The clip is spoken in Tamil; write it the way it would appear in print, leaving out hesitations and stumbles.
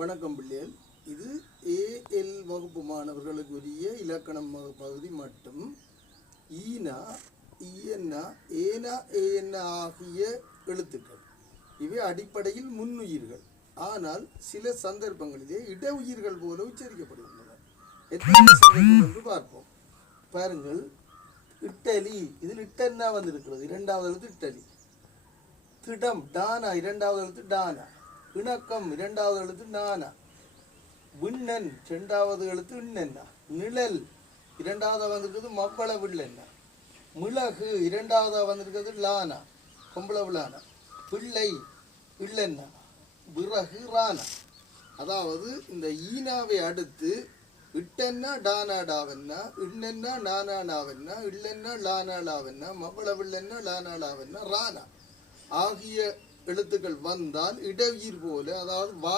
வணக்கம் பிள்ளைகள். இது ஏஎல் வகுப்பு மாணவர்களுக்குரிய இலக்கணம் பகுதி மட்டும். ஈனா, இயன்னா, ஏனா, ஏன்னா ஆகிய எழுத்துக்கள் இவை அடிப்படையில் முன்னுயிர்கள். ஆனால் சில சந்தர்ப்பங்களிலே இட உயிர்கள் போல உச்சரிக்கப்படுகின்றன. எத்தனை சந்தர்ப்பம் என்று பார்ப்போம். பாருங்கள், இட்டலி, இதில் இட்டன்னா வந்திருக்கிறது, இரண்டாவது எழுத்து இட்டலி. திடம், டானா, இரண்டாவது எழுத்து டானா. இணக்கம், இரண்டாவது எழுத்து நானா. விண்ணன், இரண்டாவது எழுத்து இன்னென்னா. நிழல், இரண்டாவது வந்திருக்கிறது மவ்வள வில்லென்னா. மிளகு, இரண்டாவது வந்திருக்கிறது லானா, கொம்பளவு லானா. பிள்ளை, இல்லென்னா. விறகு, ரானா. அதாவது இந்த ஈனாவை அடுத்து இட்டன்னா டானா டாவென்னா, இன்னென்னா நானா நாவென்னா, இல்லென்னா லானா லாவென்னா, மவ்வளவில்லென்னா லானா லாவென்னா, ரானா ஆகிய எழுத்துக்கள் வந்தால் இடவீர் போல, அதாவது